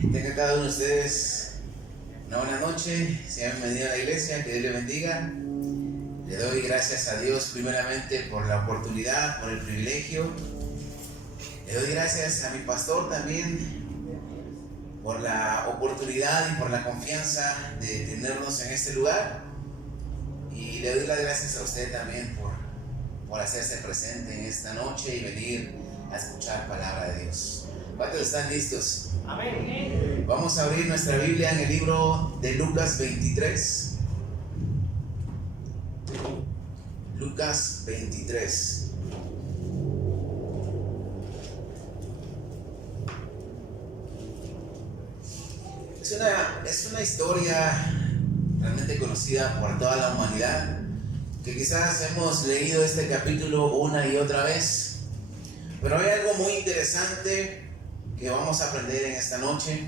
Tenga cada uno de ustedes una buena noche. Sean bienvenidos a la iglesia, que Dios le bendiga. Le doy gracias a Dios primeramente por la oportunidad, por el privilegio. Le doy gracias a mi pastor también por la oportunidad y por la confianza de tenernos en este lugar. Y le doy las gracias a usted también por hacerse presente en esta noche y venir a escuchar palabra de Dios. ¿Cuántos están listos? Amén. Vamos a abrir nuestra Biblia en el libro de Lucas 23. Lucas 23. Es una historia realmente conocida por toda la humanidad, que quizás hemos leído este capítulo una y otra vez, pero hay algo muy interesante que vamos a aprender en esta noche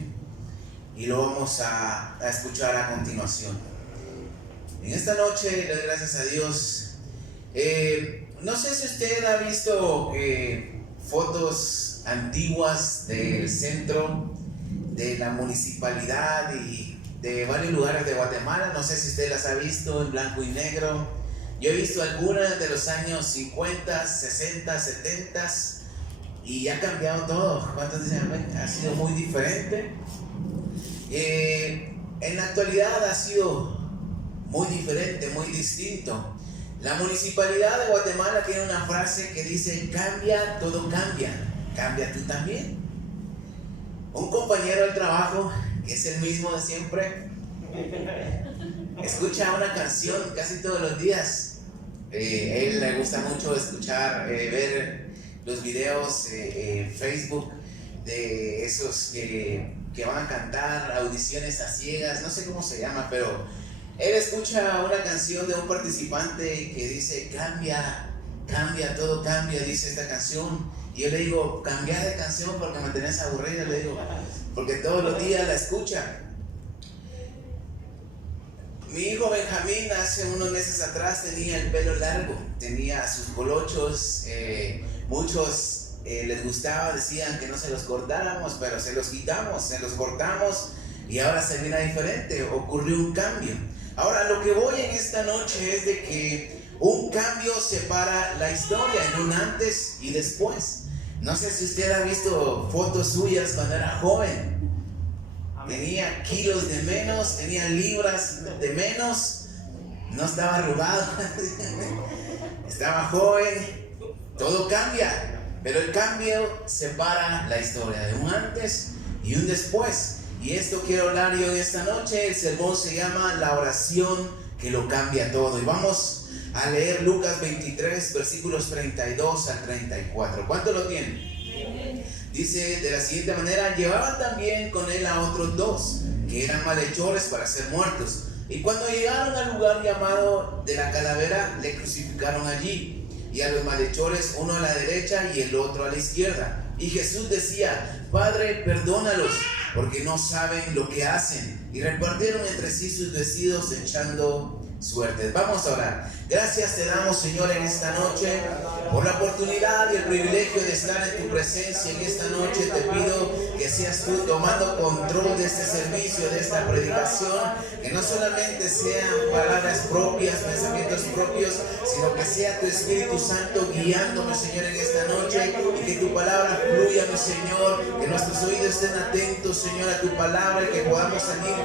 y lo vamos a escuchar a continuación. En esta noche le doy gracias a Dios. No sé si usted ha visto fotos antiguas del centro de la municipalidad y de varios lugares de Guatemala. No sé si usted las ha visto en blanco y negro. Yo he visto algunas de los años 50, 60, 70 y ha cambiado todo. ¿Cuántos dicen? Ha sido muy diferente. En la actualidad ha sido muy diferente, muy distinto. La municipalidad de Guatemala tiene una frase que dice: cambia, todo cambia. Cambia tú también. Un compañero del trabajo, que es el mismo de siempre, escucha una canción casi todos los días. Él le gusta mucho escuchar, ver los videos en Facebook de esos que van a cantar audiciones a ciegas, no sé cómo se llama, pero él escucha una canción de un participante que dice: cambia, cambia, todo cambia, dice esta canción. Y yo le digo: cambia de canción porque me tenés aburrido, le digo, porque todos los días la escucha. Mi hijo Benjamín hace unos meses atrás tenía el pelo largo, tenía sus colochos, muchos les gustaba, decían que no se los cortáramos, pero se los quitamos, se los cortamos y ahora se mira diferente, ocurrió un cambio. Ahora lo que voy en esta noche es de que un cambio separa la historia en un antes y después. No sé si usted ha visto fotos suyas cuando era joven. Tenía kilos de menos, tenía libras de menos, no estaba arrugado, estaba joven. Todo cambia, pero el cambio separa la historia de un antes y un después. Y esto quiero hablar yo en esta noche. El sermón se llama La oración que lo cambia todo. Y vamos a leer Lucas 23, versículos 32 al 34. ¿Cuánto lo tienen? Dice de la siguiente manera: llevaban también con él a otros dos, que eran malhechores para ser muertos. Y cuando llegaron al lugar llamado de la Calavera, le crucificaron allí, y a los malhechores, uno a la derecha y el otro a la izquierda. Y Jesús decía: Padre, perdónalos, porque no saben lo que hacen. Y repartieron entre sí sus vestidos, echando suertes. Vamos a orar. Gracias te damos, Señor, en esta noche por la oportunidad y el privilegio de estar en tu presencia. En esta noche te pido que seas tú tomando control de este servicio, de esta predicación, que no solamente sean palabras propias, pensamientos propios, sino que sea tu Espíritu Santo guiándome, Señor, en esta noche, y que tu palabra fluya, mi Señor, que nuestros oídos estén atentos, Señor, a tu palabra, y que podamos salir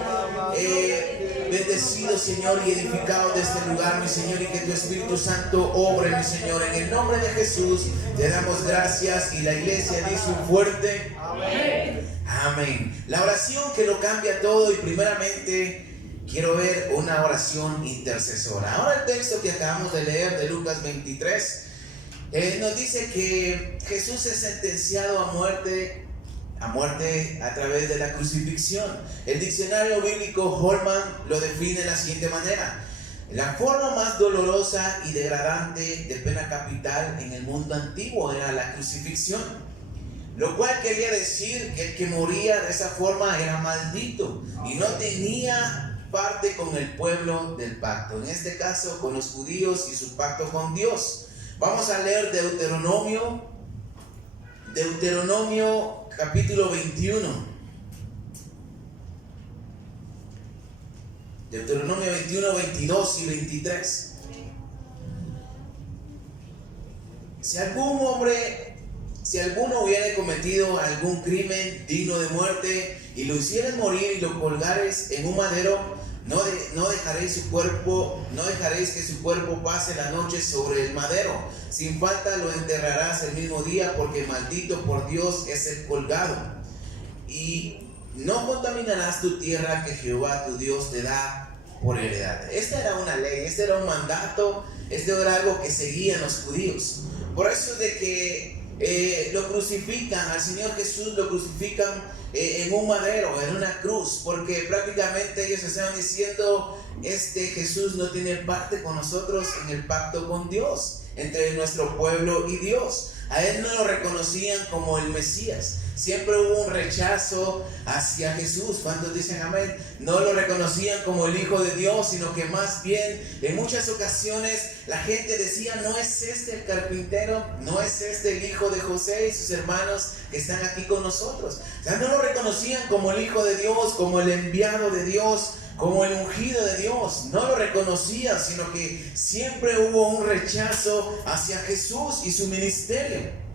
bendecidos, Señor, y edificados de este lugar, mi Señor, y que tu Espíritu Santo obre, mi Señor. En el nombre de Jesús te damos gracias, y la iglesia dice un fuerte amén. Amén. La oración que lo cambia todo, y primeramente quiero ver una oración intercesora. Ahora el texto que acabamos de leer de Lucas 23 nos dice que Jesús es sentenciado a muerte a través de la crucifixión. El diccionario bíblico Holman lo define de la siguiente manera: la forma más dolorosa y degradante de pena capital en el mundo antiguo era la crucifixión, lo cual quería decir que el que moría de esa forma era maldito y no tenía parte con el pueblo del pacto, en este caso con los judíos y su pacto con Dios. Vamos a leer Deuteronomio capítulo 21. Deuteronomio 21, 22 y 23. Si alguno hubiere cometido algún crimen digno de muerte y lo hicieres morir y lo colgares en un madero, no dejaréis que su cuerpo pase la noche sobre el madero. Sin falta lo enterrarás el mismo día, porque maldito por Dios es el colgado. Y no contaminarás tu tierra que Jehová tu Dios te da por heredad. Esta era una ley, este era un mandato, esto era algo que seguían los judíos. Por eso de que lo crucifican, al Señor Jesús lo crucifican en un madero, en una cruz, porque prácticamente ellos estaban diciendo: este Jesús no tiene parte con nosotros en el pacto con Dios, entre nuestro pueblo y Dios. A él no lo reconocían como el Mesías. Siempre hubo un rechazo hacia Jesús. ¿Cuántos dicen amén? No lo reconocían como el Hijo de Dios, sino que más bien en muchas ocasiones la gente decía: no es este el carpintero, no es este el hijo de José y sus hermanos que están aquí con nosotros. O sea, no lo reconocían como el Hijo de Dios, como el enviado de Dios, como el ungido de Dios. No lo reconocían, sino que siempre hubo un rechazo hacia Jesús y su ministerio.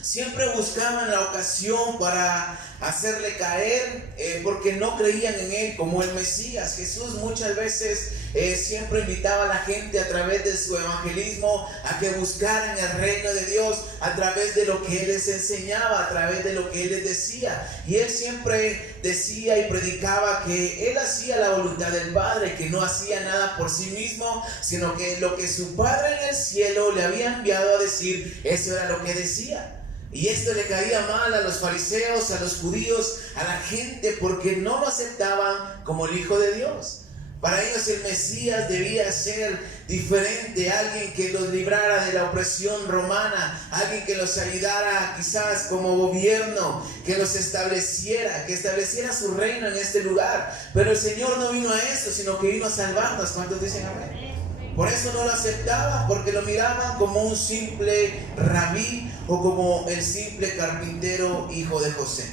Siempre buscaban la ocasión para hacerle caer, porque no creían en él como el Mesías. Jesús muchas veces siempre invitaba a la gente a través de su evangelismo a que buscaran el reino de Dios a través de lo que él les enseñaba, a través de lo que él les decía. Y él siempre decía y predicaba que él hacía la voluntad del Padre, que no hacía nada por sí mismo, sino que lo que su Padre en el cielo le había enviado a decir, eso era lo que decía. Y esto le caía mal a los fariseos, a los judíos, a la gente, porque no lo aceptaban como el Hijo de Dios. Para ellos el Mesías debía ser diferente, alguien que los librara de la opresión romana, alguien que los ayudara quizás como gobierno, que los estableciera, que estableciera su reino en este lugar. Pero el Señor no vino a eso, sino que vino a salvarnos. ¿Cuántos dicen amén? Por eso no lo aceptaban, porque lo miraban como un simple rabí o como el simple carpintero hijo de José.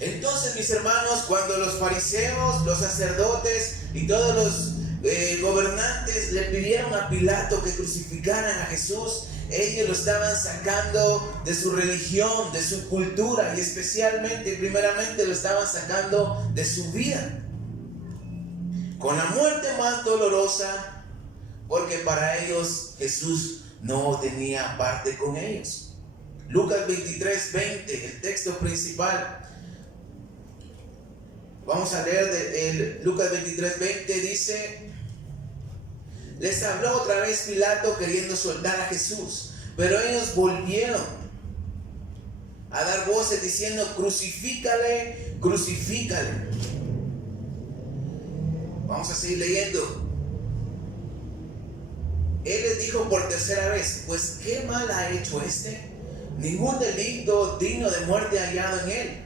Entonces, mis hermanos, cuando los fariseos, los sacerdotes y todos los gobernantes le pidieron a Pilato que crucificaran a Jesús, ellos lo estaban sacando de su religión, de su cultura, y especialmente, primeramente, lo estaban sacando de su vida, con la muerte más dolorosa, porque para ellos Jesús no tenía parte con ellos. Lucas 23, 20, el texto principal. Vamos a leer Lucas 23, 20, dice: les habló otra vez Pilato queriendo soltar a Jesús, pero ellos volvieron a dar voces diciendo: crucifícale, crucifícale. Vamos a seguir leyendo. Él les dijo por tercera vez: pues ¿qué mal ha hecho este? Ningún delito digno de muerte hallado en él.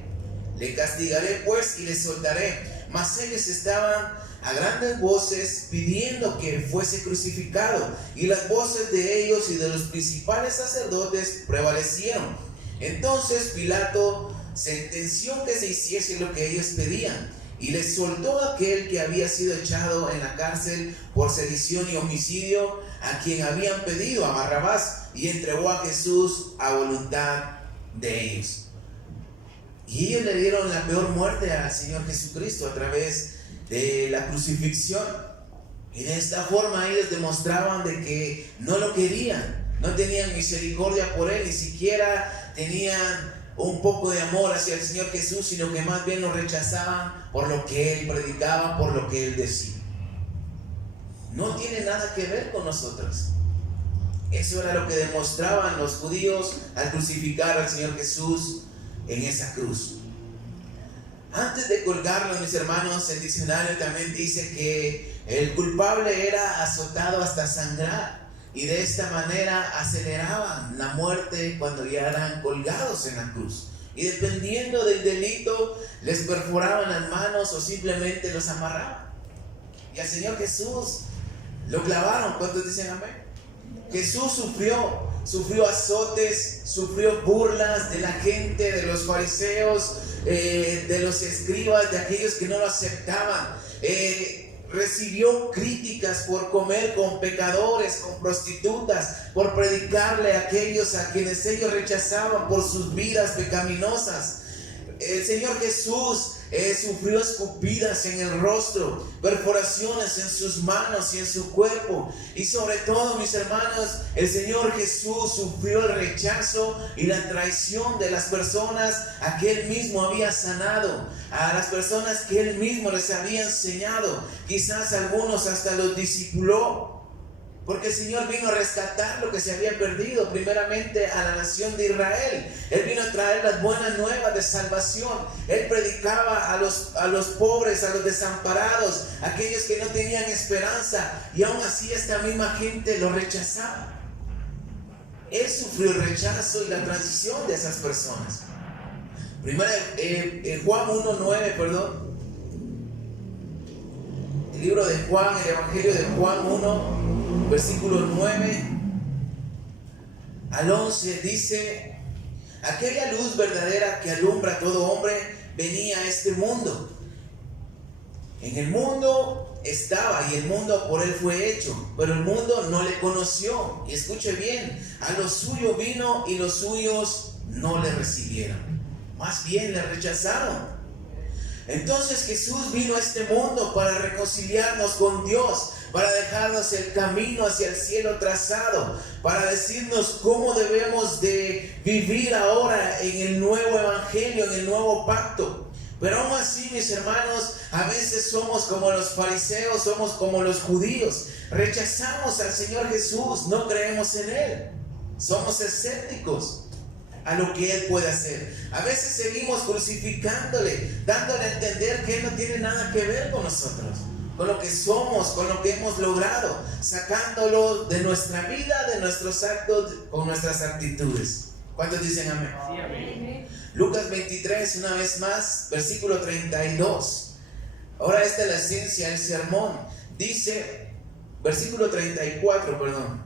Le castigaré pues y le soltaré. Mas ellos estaban a grandes voces pidiendo que fuese crucificado, y las voces de ellos y de los principales sacerdotes prevalecieron. Entonces Pilato sentenció que se hiciese lo que ellos pedían, y les soltó a aquel que había sido echado en la cárcel por sedición y homicidio, a quien habían pedido, a Barrabás, y entregó a Jesús a voluntad de ellos. Y ellos le dieron la peor muerte al Señor Jesucristo a través de la crucifixión. Y de esta forma ellos demostraban de que no lo querían, no tenían misericordia por él, ni siquiera tenían un poco de amor hacia el Señor Jesús, sino que más bien lo rechazaban por lo que él predicaba, por lo que él decía. No tiene nada que ver con nosotros. Eso era lo que demostraban los judíos al crucificar al Señor Jesús en esa cruz. Antes de colgarlo, mis hermanos, el diccionario también dice que el culpable era azotado hasta sangrar, y de esta manera aceleraban la muerte cuando ya eran colgados en la cruz. Y dependiendo del delito, les perforaban las manos o simplemente los amarraban. Y al Señor Jesús lo clavaron. ¿Cuántos dicen amén? Jesús sufrió azotes, sufrió burlas de la gente, de los fariseos, de los escribas, de aquellos que no lo aceptaban. recibió críticas por comer con pecadores, con prostitutas, por predicarle a aquellos a quienes ellos rechazaban por sus vidas pecaminosas. El Señor Jesús sufrió escupidas en el rostro, perforaciones en sus manos y en su cuerpo. Y sobre todo, mis hermanos, el Señor Jesús sufrió el rechazo y la traición de las personas a que Él mismo había sanado, a las personas que Él mismo les había enseñado. Quizás algunos hasta los discipuló. Porque el Señor vino a rescatar lo que se había perdido, primeramente a la nación de Israel. Él vino a traer las buenas nuevas de salvación. Él predicaba a los pobres, a los desamparados, a aquellos que no tenían esperanza. Y aún así esta misma gente lo rechazaba. Él sufrió el rechazo y la transición de esas personas. Primero, Juan 1:9, perdón. El libro de Juan, el Evangelio de Juan 1. Versículo 9 al 11 dice: aquella luz verdadera que alumbra a todo hombre venía a este mundo. En el mundo estaba y el mundo por él fue hecho, pero el mundo no le conoció. Y escuche bien, a lo suyo vino y los suyos no le recibieron, más bien le rechazaron. Entonces Jesús vino a este mundo para reconciliarnos con Dios, para dejarnos el camino hacia el cielo trazado, para decirnos cómo debemos de vivir ahora en el nuevo evangelio, en el nuevo pacto. Pero aún así, mis hermanos, a veces somos como los fariseos, somos como los judíos. Rechazamos al Señor Jesús, no creemos en Él. Somos escépticos a lo que Él puede hacer. A veces seguimos crucificándole, dándole a entender que Él no tiene nada que ver con nosotros, con lo que somos, con lo que hemos logrado, sacándolo de nuestra vida, de nuestros actos, con nuestras actitudes. ¿Cuántos dicen amén? Sí, amén. Lucas 23, una vez más, versículo 32. Ahora esta es la esencia del sermón. Dice, versículo 34, perdón.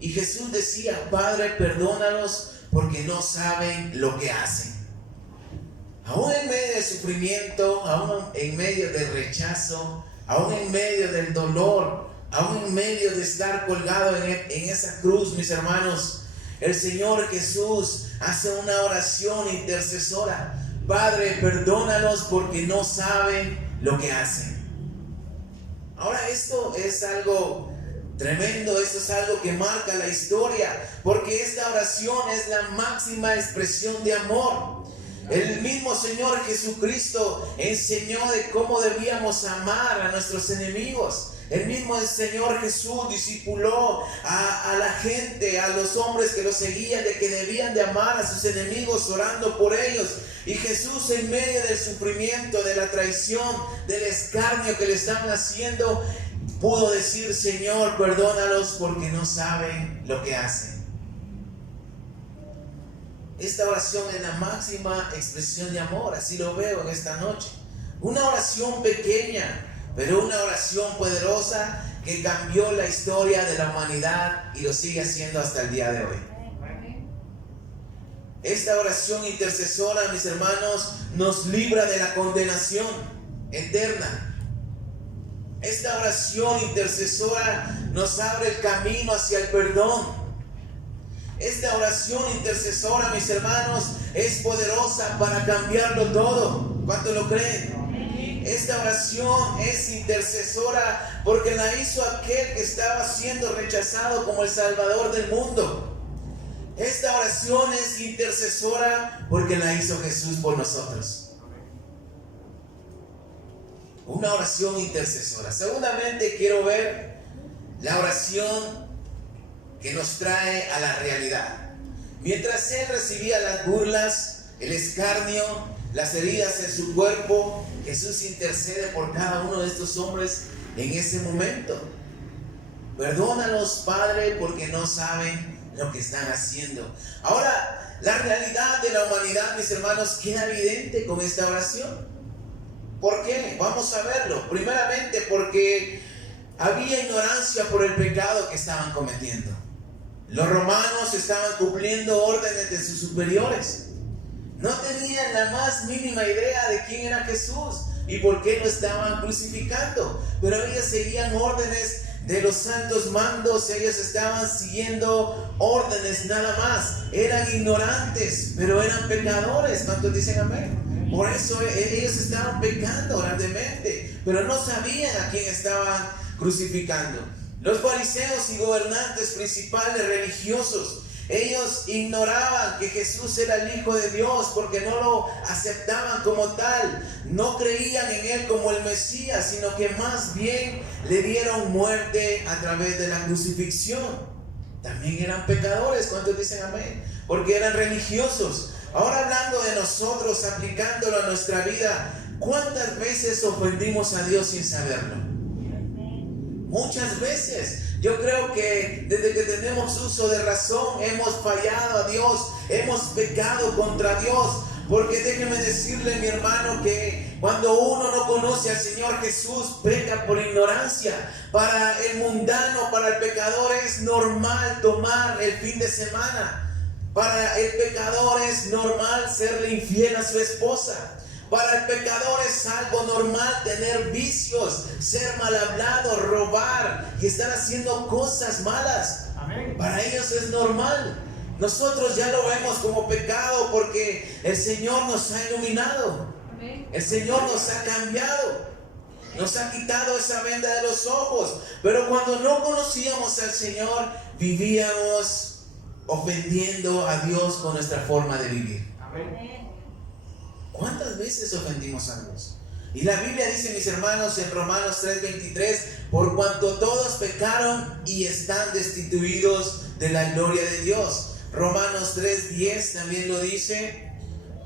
Y Jesús decía: Padre, perdónalos porque no saben lo que hacen. Aún en medio del sufrimiento, aún en medio del rechazo, aún en medio del dolor, aún en medio de estar colgado en esa cruz, mis hermanos, el Señor Jesús hace una oración intercesora: Padre, perdónalos porque no saben lo que hacen. Ahora, esto es algo tremendo, esto es algo que marca la historia, porque esta oración es la máxima expresión de amor. El mismo Señor Jesucristo enseñó de cómo debíamos amar a nuestros enemigos. El mismo Señor Jesús discipuló a la gente, a los hombres que lo seguían, de que debían de amar a sus enemigos orando por ellos. Y Jesús, en medio del sufrimiento, de la traición, del escarnio que le estaban haciendo, pudo decir: Señor, perdónalos porque no saben lo que hacen. Esta oración es la máxima expresión de amor, así lo veo en esta noche. Una oración pequeña, pero una oración poderosa que cambió la historia de la humanidad y lo sigue haciendo hasta el día de hoy. Esta oración intercesora, mis hermanos, nos libra de la condenación eterna. Esta oración intercesora nos abre el camino hacia el perdón. Esta oración intercesora, mis hermanos, es poderosa para cambiarlo todo. ¿Cuánto lo creen? Esta oración es intercesora porque la hizo aquel que estaba siendo rechazado como el Salvador del mundo. Esta oración es intercesora porque la hizo Jesús por nosotros. Una oración intercesora. Segundamente quiero ver la oración que nos trae a la realidad. Mientras él recibía las burlas, el escarnio, las heridas en su cuerpo, Jesús intercede por cada uno de estos hombres en ese momento. Perdónalos, Padre, porque no saben lo que están haciendo. Ahora, la realidad de la humanidad, mis hermanos, queda evidente con esta oración. ¿Por qué? Vamos a verlo. Primeramente porque había ignorancia por el pecado que estaban cometiendo. Los romanos estaban cumpliendo órdenes de sus superiores. No tenían la más mínima idea de quién era Jesús. y por qué lo estaban crucificando. Pero ellos seguían órdenes de los santos mandos, ellos estaban siguiendo órdenes nada más. Eran ignorantes, pero eran pecadores. ¿Cuántos dicen amén? Por eso ellos estaban pecando grandemente, pero no sabían a quién estaban crucificando. Los fariseos y gobernantes principales religiosos, ellos ignoraban que Jesús era el Hijo de Dios porque no lo aceptaban como tal. No creían en Él como el Mesías, sino que más bien le dieron muerte a través de la crucifixión. También eran pecadores. ¿Cuántos dicen amén? Porque eran religiosos. Ahora hablando de nosotros, aplicándolo a nuestra vida, ¿cuántas veces ofendimos a Dios sin saberlo? Muchas veces. Yo creo que desde que tenemos uso de razón hemos fallado a Dios, hemos pecado contra Dios. Porque déjeme decirle, mi hermano, que cuando uno no conoce al Señor Jesús, peca por ignorancia. Para el mundano, para el pecador es normal tomar el fin de semana. Para el pecador es normal serle infiel a su esposa. Para el pecador es algo normal tener vicios, ser mal hablado, robar y estar haciendo cosas malas. Amén. Para ellos es normal. Nosotros ya lo vemos como pecado porque el Señor nos ha iluminado. Amén. El Señor nos ha cambiado. Nos ha quitado esa venda de los ojos. Pero cuando no conocíamos al Señor, vivíamos ofendiendo a Dios con nuestra forma de vivir. Amén. ¿Cuántas veces ofendimos a Dios? Y la Biblia dice, mis hermanos, en Romanos 3:23, por cuanto todos pecaron y están destituidos de la gloria de Dios. Romanos 3:10 también lo dice,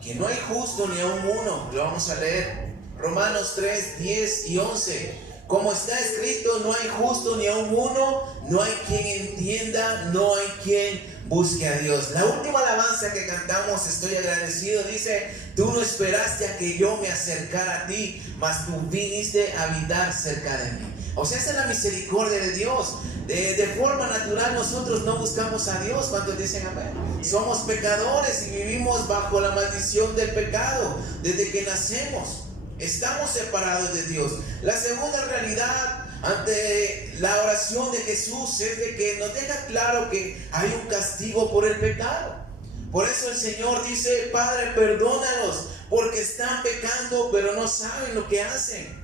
que no hay justo ni aun uno. Lo vamos a leer. Romanos 3:10 y 11. Como está escrito, no hay justo ni aun uno, no hay quien entienda, no hay quien busque a Dios. La última alabanza que cantamos, estoy agradecido, dice, tú no esperaste a que yo me acercara a ti, mas tú viniste a habitar cerca de mí. O sea, esa es la misericordia de Dios. De forma natural nosotros no buscamos a Dios. ¿Cuántos dicen amén? Somos pecadores y vivimos bajo la maldición del pecado desde que nacemos. Estamos separados de Dios. La segunda realidad ante la oración de Jesús es de que nos deja claro que hay un castigo por el pecado. Por eso el Señor dice, Padre, perdónalos porque están pecando pero no saben lo que hacen.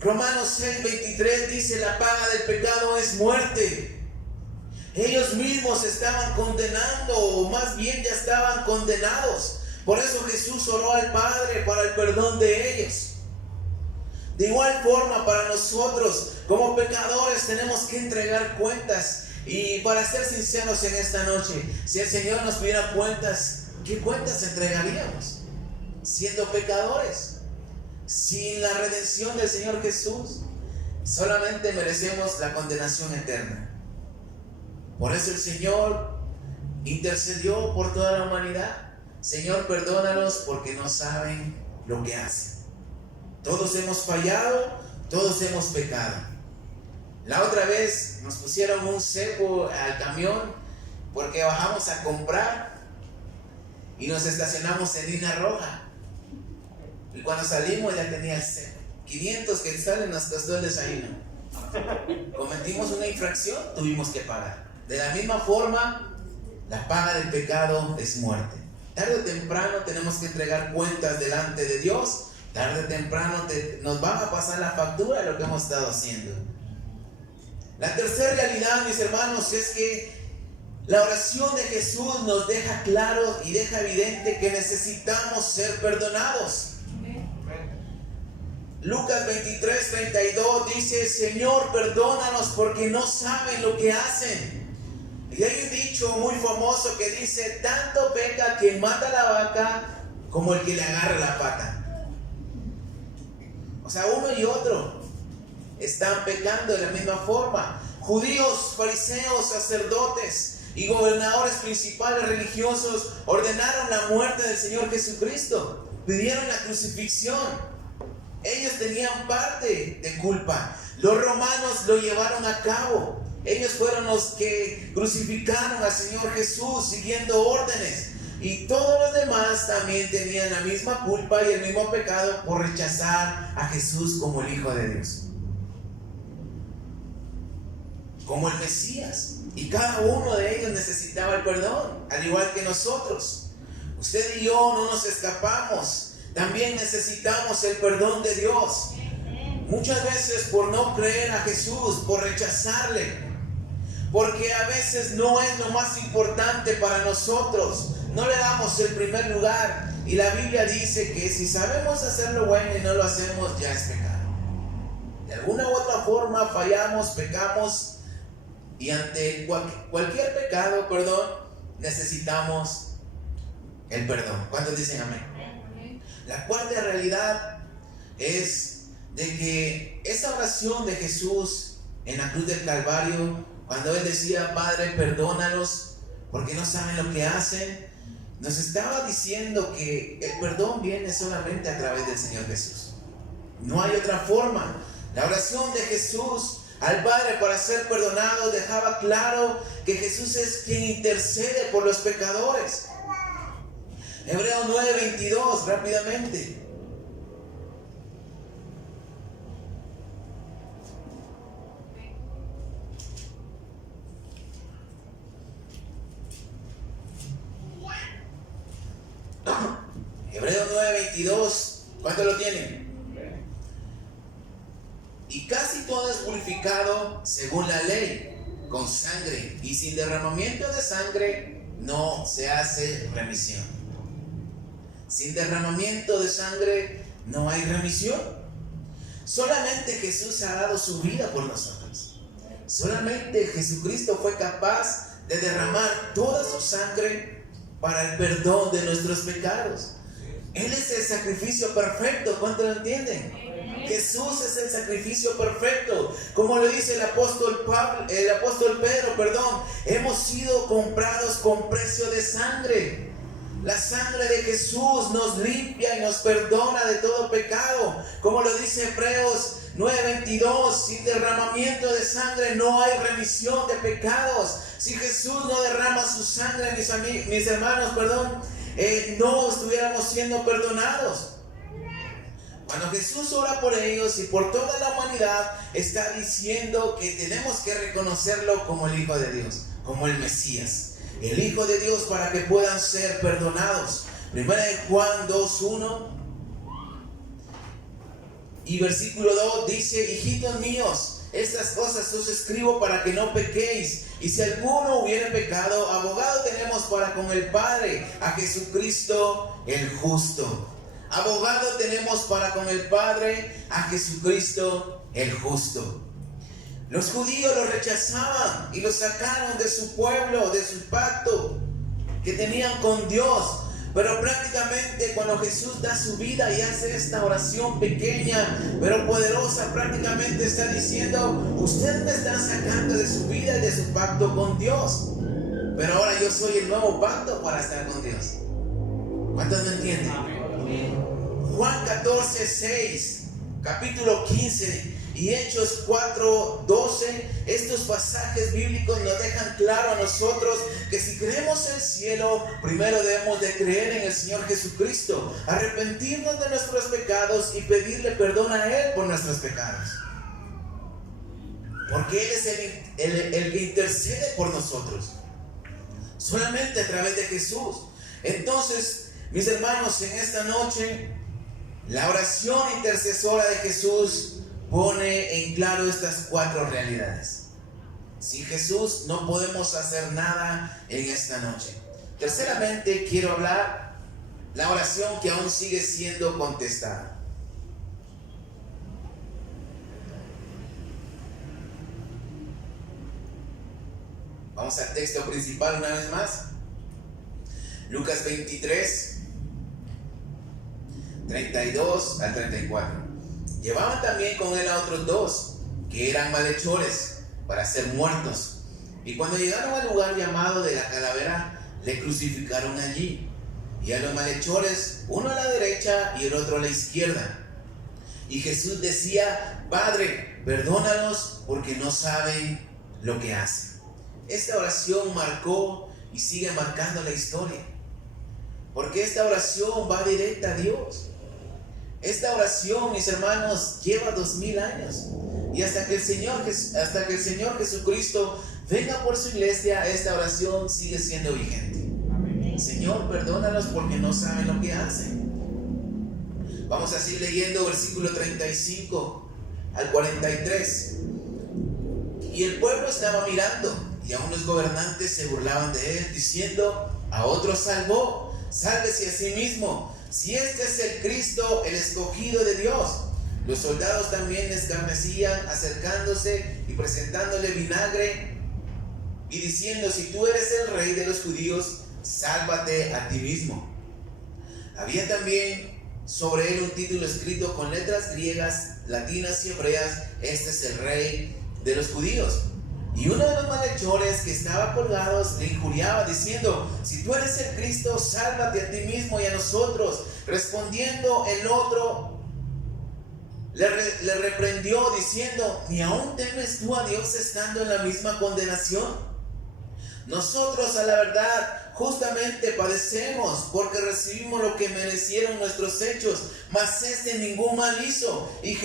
Romanos 6:23 dice, la paga del pecado es muerte. Ellos mismos estaban condenando, o más bien ya estaban condenados. Por eso Jesús oró al Padre para el perdón de ellos. De igual forma, para nosotros como pecadores tenemos que entregar cuentas. Y para ser sinceros en esta noche, si el Señor nos pidiera cuentas, ¿qué cuentas entregaríamos? Siendo pecadores, sin la redención del Señor Jesús, solamente merecemos la condenación eterna. Por eso el Señor intercedió por toda la humanidad. Señor, perdónalos porque no saben lo que hacen. Todos hemos fallado, todos hemos pecado. La otra vez nos pusieron un cepo al camión porque bajamos a comprar y nos estacionamos en línea roja. Y cuando salimos ya tenía el cepo. 500 quetzales nos costó el desayuno. Cometimos una infracción, tuvimos que pagar. De la misma forma, la paga del pecado es muerte. Tarde o temprano tenemos que entregar cuentas delante de Dios. Tarde o temprano nos van a pasar la factura de lo que hemos estado haciendo. La tercera realidad, mis hermanos, es que la oración de Jesús nos deja claro y deja evidente que necesitamos ser perdonados. Lucas 23:32 dice, Señor, perdónanos porque no saben lo que hacen. Y hay un dicho muy famoso que dice, tanto peca quien mata a la vaca como el que le agarra la pata. O sea, uno y otro están pecando de la misma forma. Judíos, fariseos, sacerdotes y gobernadores principales religiosos ordenaron la muerte del Señor Jesucristo. Pidieron la crucifixión. Ellos tenían parte de culpa. Los romanos lo llevaron a cabo. Ellos fueron los que crucificaron al Señor Jesús siguiendo órdenes. Y todos los demás también tenían la misma culpa y el mismo pecado por rechazar a Jesús como el Hijo de Dios, como el Mesías. Y cada uno de ellos necesitaba el perdón, al igual que nosotros. Usted y yo no nos escapamos. También necesitamos el perdón de Dios. Muchas veces por no creer a Jesús, por rechazarle, porque a veces no es lo más importante para nosotros. No le damos el primer lugar. Y la Biblia dice que si sabemos hacer lo bueno y no lo hacemos, ya es pecado. De alguna u otra forma fallamos, pecamos. Y ante cualquier pecado, necesitamos el perdón. ¿Cuántos dicen amén? La cuarta realidad es de que esa oración de Jesús en la cruz del Calvario, cuando Él decía, Padre, perdónalos porque no saben lo que hacen, nos estaba diciendo que el perdón viene solamente a través del Señor Jesús. No hay otra forma. La oración de Jesús al Padre para ser perdonado dejaba claro que Jesús es quien intercede por los pecadores. Hebreos 9:22, rápidamente. Hebreos 9:22, ¿cuánto lo tienen? Y casi todo es purificado según la ley, con sangre, y sin derramamiento de sangre no se hace remisión. Sin derramamiento de sangre no hay remisión. Solamente Jesús ha dado su vida por nosotros. Solamente Jesucristo fue capaz de derramar toda su sangre para el perdón de nuestros pecados. Él es el sacrificio perfecto. ¿Cuánto lo entienden? Jesús es el sacrificio perfecto. Como le dice el apóstol Pedro, hemos sido comprados con precio de sangre. La sangre de Jesús nos limpia y nos perdona de todo pecado. Como lo dice Hebreos 9:22, sin derramamiento de sangre no hay remisión de pecados. Si Jesús no derrama su sangre, mis hermanos, no estuviéramos siendo perdonados. Cuando Jesús ora por ellos y por toda la humanidad, está diciendo que tenemos que reconocerlo como el Hijo de Dios, como el Mesías, el Hijo de Dios, para que puedan ser perdonados. Primera de Juan 2:1 y versículo 2 dice, hijitos míos, estas cosas os escribo para que no pequéis. Y si alguno hubiere pecado, abogado tenemos para con el Padre, a Jesucristo el justo. Abogado tenemos para con el Padre, a Jesucristo el justo. Los judíos lo rechazaban y lo sacaron de su pueblo, de su pacto que tenían con Dios. Pero prácticamente cuando Jesús da su vida y hace esta oración pequeña pero poderosa, prácticamente está diciendo, ustedes me están sacando de su vida y de su pacto con Dios, pero ahora yo soy el nuevo pacto para estar con Dios. ¿Cuántos me entienden? Juan 14:6, capítulo 15 y Hechos 4:12, estos pasajes bíblicos nos dejan claro a nosotros que si creemos el cielo, primero debemos de creer en el Señor Jesucristo, arrepentirnos de nuestros pecados y pedirle perdón a Él por nuestros pecados. Porque Él es el que intercede por nosotros, solamente a través de Jesús. Entonces, mis hermanos, en esta noche, la oración intercesora de Jesús pone en claro estas cuatro realidades. Sin Jesús no podemos hacer nada en esta noche. Terceramente, quiero hablar la oración que aún sigue siendo contestada. Vamos al texto principal una vez más. Lucas 23, 32 al 34. Llevaban también con él a otros dos, que eran malhechores, para ser muertos. Y cuando llegaron al lugar llamado de la Calavera, le crucificaron allí. Y a los malhechores, uno a la derecha y el otro a la izquierda. Y Jesús decía, Padre, perdónalos porque no saben lo que hacen. Esta oración marcó y sigue marcando la historia. porque esta oración va directa a Dios. Esta oración, mis hermanos, lleva 2000 años. Y hasta que el Señor Jesucristo venga por su iglesia, esta oración sigue siendo vigente. Amén. Señor, perdónalos porque no saben lo que hacen. Vamos a seguir leyendo versículo 35 al 43. Y el pueblo estaba mirando, y aún los gobernantes se burlaban de él, diciendo: a otro salvó, sálvese a sí mismo, si este es el Cristo, el escogido de Dios. Los soldados también escarnecían, acercándose y presentándole vinagre y diciendo: si tú eres el rey de los judíos, sálvate a ti mismo. Había también sobre él un título escrito con letras griegas, latinas y hebreas: este es el rey de los judíos. Y uno de los malhechores que estaba colgados le injuriaba diciendo: si tú eres el Cristo, sálvate a ti mismo y a nosotros. Respondiendo el otro le reprendió diciendo: ¿ni aún temes tú a Dios estando en la misma condenación? Nosotros, a la verdad, justamente padecemos porque recibimos lo que merecieron nuestros hechos, mas este ningún mal hizo. Y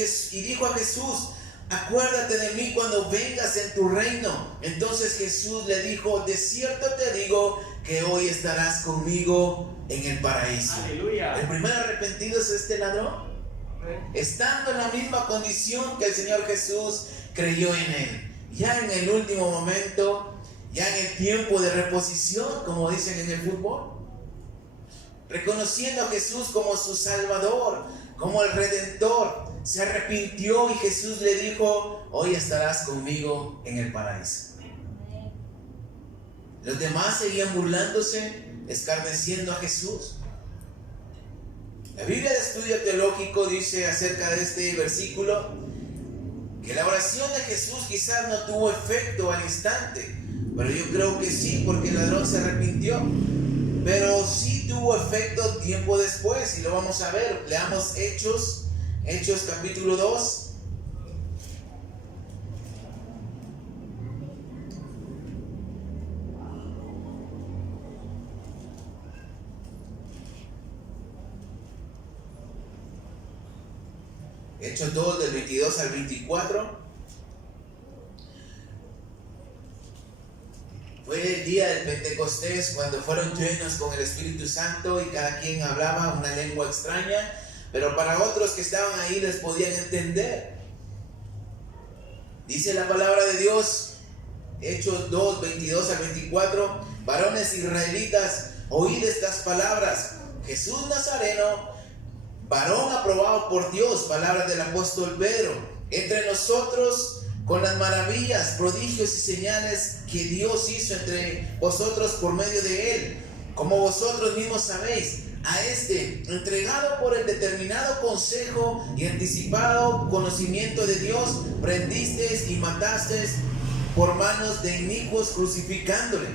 dijo a Jesús: acuérdate de mí cuando vengas en tu reino. Entonces Jesús le dijo: de cierto te digo que hoy estarás conmigo en el paraíso. Aleluya. El primer arrepentido es este ladrón, estando en la misma condición que el Señor Jesús creyó en él. Ya en el último momento, ya en el tiempo de reposición, como dicen en el fútbol, reconociendo a Jesús como su Salvador, como el Redentor, se arrepintió y Jesús le dijo: hoy estarás conmigo en el paraíso. Los demás seguían burlándose, escarneciendo a Jesús. La Biblia de Estudio Teológico dice acerca de este versículo que la oración de Jesús quizás no tuvo efecto al instante, pero yo creo que sí, porque el ladrón se arrepintió. Pero sí tuvo efecto tiempo después, y lo vamos a ver. Leamos Hechos capítulo 2. Hechos 2 del 22 al 24. Fue el día del Pentecostés, cuando fueron llenos con el Espíritu Santo y cada quien hablaba una lengua extraña, pero para otros que estaban ahí les podían entender. Dice la palabra de Dios, Hechos 2, 22 al 24: varones israelitas, oíd estas palabras. Jesús Nazareno, varón aprobado por Dios, palabras del apóstol Pedro, entre nosotros con las maravillas, prodigios y señales que Dios hizo entre vosotros por medio de él, como vosotros mismos sabéis. A este, entregado por el determinado consejo y anticipado conocimiento de Dios, prendisteis y matasteis por manos de inicuos, crucificándole,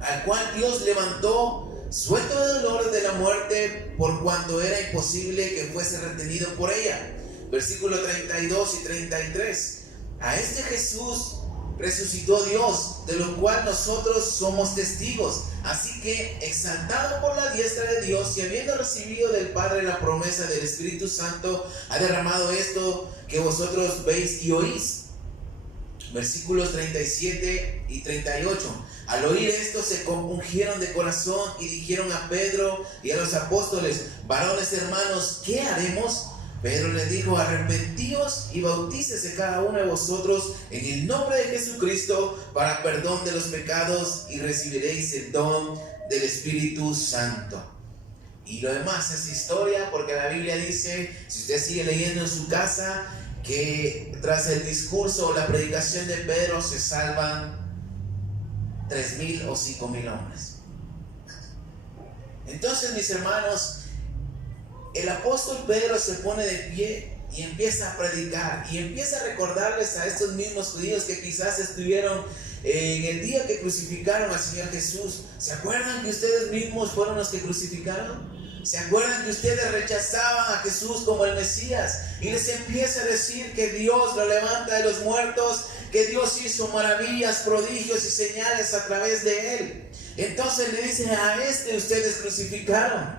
al cual Dios levantó, suelto de dolores de la muerte, por cuanto era imposible que fuese retenido por ella. Versículo 32 y 33. A este Jesús resucitó Dios, de lo cual nosotros somos testigos. Así que, exaltado por la diestra de Dios y habiendo recibido del Padre la promesa del Espíritu Santo, ha derramado esto que vosotros veis y oís. Versículos 37 y 38. Al oír esto se compungieron de corazón y dijeron a Pedro y a los apóstoles: varones hermanos, ¿qué haremos? Pedro les dijo: arrepentíos y bautícese cada uno de vosotros en el nombre de Jesucristo para perdón de los pecados, y recibiréis el don del Espíritu Santo. Y lo demás es historia, porque la Biblia dice, si usted sigue leyendo en su casa, que tras el discurso o la predicación de Pedro se salvan 3,000 o 5,000 hombres. Entonces, mis hermanos, el apóstol Pedro se pone de pie y empieza a predicar y empieza a recordarles a estos mismos judíos que quizás estuvieron en el día que crucificaron al Señor Jesús. ¿Se acuerdan que ustedes mismos fueron los que crucificaron? ¿Se acuerdan que ustedes rechazaban a Jesús como el Mesías? Y les empieza a decir que Dios lo levanta de los muertos, que Dios hizo maravillas, prodigios y señales a través de él. Entonces le dice: a este ustedes crucificaron.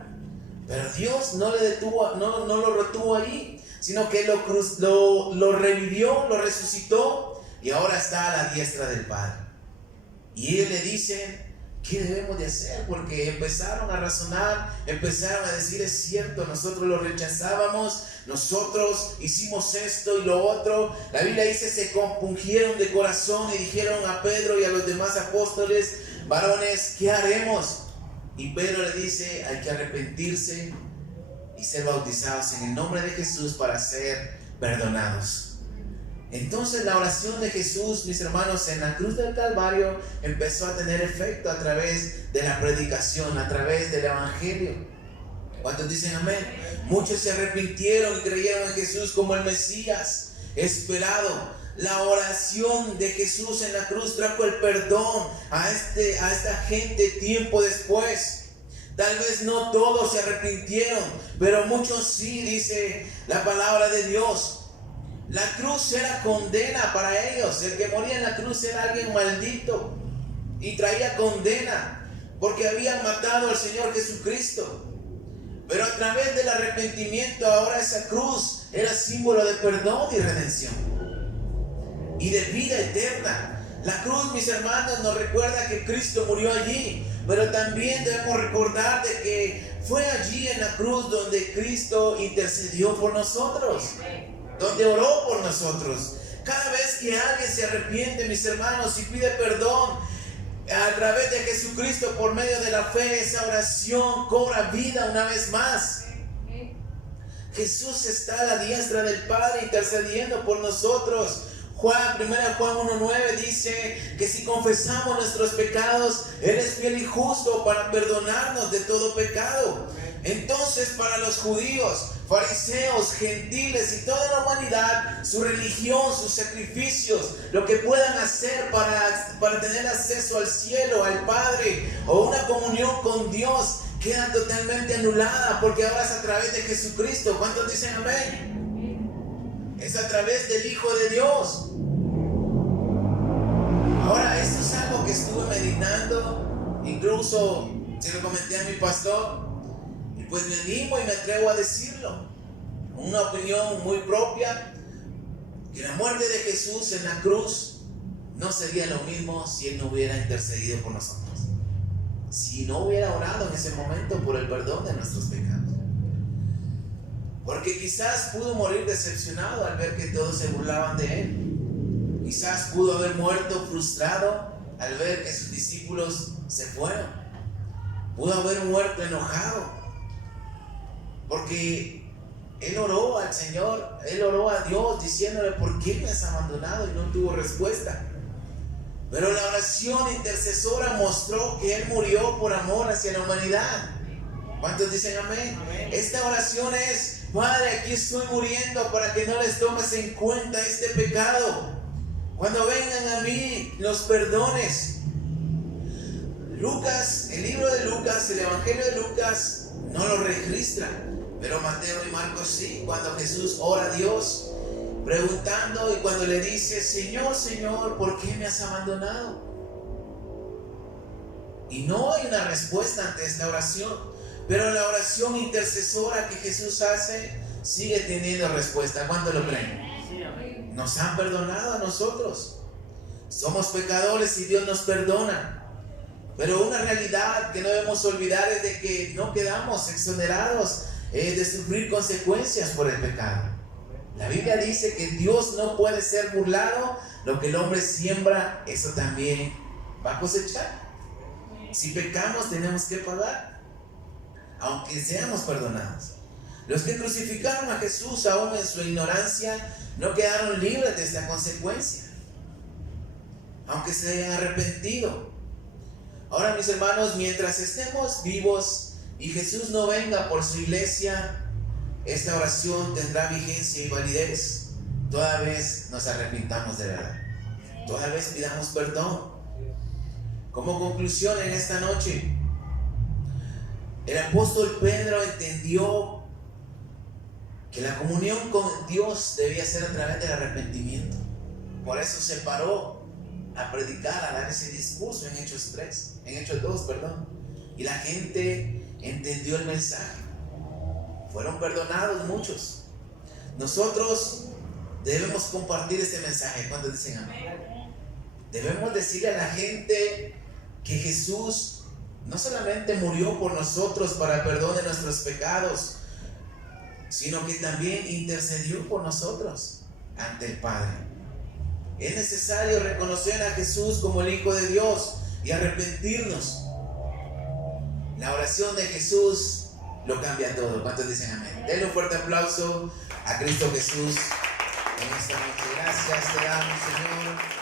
Pero Dios no lo retuvo ahí, sino que lo revivió, lo resucitó y ahora está a la diestra del Padre. Y ellos le dicen: ¿qué debemos de hacer? Porque empezaron a razonar, empezaron a decir: es cierto, nosotros lo rechazábamos, nosotros hicimos esto y lo otro. La Biblia dice: se compungieron de corazón y dijeron a Pedro y a los demás apóstoles: varones, ¿qué haremos? Y Pedro le dice: hay que arrepentirse y ser bautizados en el nombre de Jesús para ser perdonados. Entonces la oración de Jesús, mis hermanos, en la cruz del Calvario empezó a tener efecto a través de la predicación, a través del Evangelio. ¿Cuántos dicen amén? Muchos se arrepintieron y creyeron en Jesús como el Mesías esperado. La oración de Jesús en la cruz trajo el perdón a esta gente tiempo después. Tal vez no todos se arrepintieron, pero muchos sí, dice la palabra de Dios. La cruz era condena para ellos. El que moría en la cruz era alguien maldito y traía condena porque habían matado al Señor Jesucristo. Pero a través del arrepentimiento, ahora esa cruz era símbolo de perdón y redención y de vida eterna. La cruz, mis hermanos, nos recuerda que Cristo murió allí, pero también debemos recordar de que fue allí en la cruz donde Cristo intercedió por nosotros, donde oró por nosotros. Cada vez que alguien se arrepiente, mis hermanos, y pide perdón a través de Jesucristo por medio de la fe, esa oración cobra vida una vez más. Jesús está a la diestra del Padre intercediendo por nosotros. 1 Juan 1:9 dice que si confesamos nuestros pecados, Él es fiel y justo para perdonarnos de todo pecado. Entonces, para los judíos, fariseos, gentiles y toda la humanidad, su religión, sus sacrificios, lo que puedan hacer para tener acceso al cielo, al Padre o una comunión con Dios, queda totalmente anulada, porque ahora es a través de Jesucristo. ¿Cuántos dicen amén? Es a través del Hijo de Dios. Ahora, esto es algo que estuve meditando, incluso se lo comenté a mi pastor, y pues me animo y me atrevo a decirlo. Una opinión muy propia, que la muerte de Jesús en la cruz no sería lo mismo si Él no hubiera intercedido por nosotros, si no hubiera orado en ese momento por el perdón de nuestros pecados. Porque quizás pudo morir decepcionado al ver que todos se burlaban de Él. Quizás pudo haber muerto frustrado al ver que sus discípulos se fueron. Pudo haber muerto enojado, porque Él oró al Señor, Él oró a Dios diciéndole: ¿por qué me has abandonado? Y no tuvo respuesta. Pero la oración intercesora mostró que Él murió por amor hacia la humanidad. ¿Cuántos dicen amén? Esta oración es: Padre, aquí estoy muriendo para que no les tomes en cuenta este pecado. Cuando vengan a mí, los perdones. Lucas, el libro de Lucas, el Evangelio de Lucas no lo registra, pero Mateo y Marcos sí. Cuando Jesús ora a Dios preguntando, y cuando le dice: Señor, Señor, ¿por qué me has abandonado? Y no hay una respuesta ante esta oración, pero la oración intercesora que Jesús hace sigue teniendo respuesta. ¿Cuánto lo creen? Nos han perdonado a nosotros. Somos pecadores y Dios nos perdona. Pero una realidad que no debemos olvidar es de que no quedamos exonerados de sufrir consecuencias por el pecado. La Biblia dice que Dios no puede ser burlado. Lo que el hombre siembra, eso también va a cosechar. Si pecamos, tenemos que pagar, aunque seamos perdonados. Los que crucificaron a Jesús, aún en su ignorancia, no quedaron libres de esta consecuencia, aunque se hayan arrepentido. Ahora, mis hermanos, mientras estemos vivos y Jesús no venga por su iglesia, esta oración tendrá vigencia y validez. Toda vez nos arrepintamos de verdad, toda vez pidamos perdón. Como conclusión en esta noche, el apóstol Pedro entendió que la comunión con Dios debía ser a través del arrepentimiento. Por eso se paró a predicar, a dar ese discurso en Hechos 2, perdón. Y la gente entendió el mensaje. Fueron perdonados muchos. Nosotros debemos compartir este mensaje. ¿Cuántos dicen amén? Debemos decirle a la gente que Jesús no solamente murió por nosotros para el perdón de nuestros pecados, sino que también intercedió por nosotros ante el Padre. Es necesario reconocer a Jesús como el Hijo de Dios y arrepentirnos. La oración de Jesús lo cambia todo. ¿Cuántos dicen amén? Denle un fuerte aplauso a Cristo Jesús en esta noche. Gracias te damos, Señor.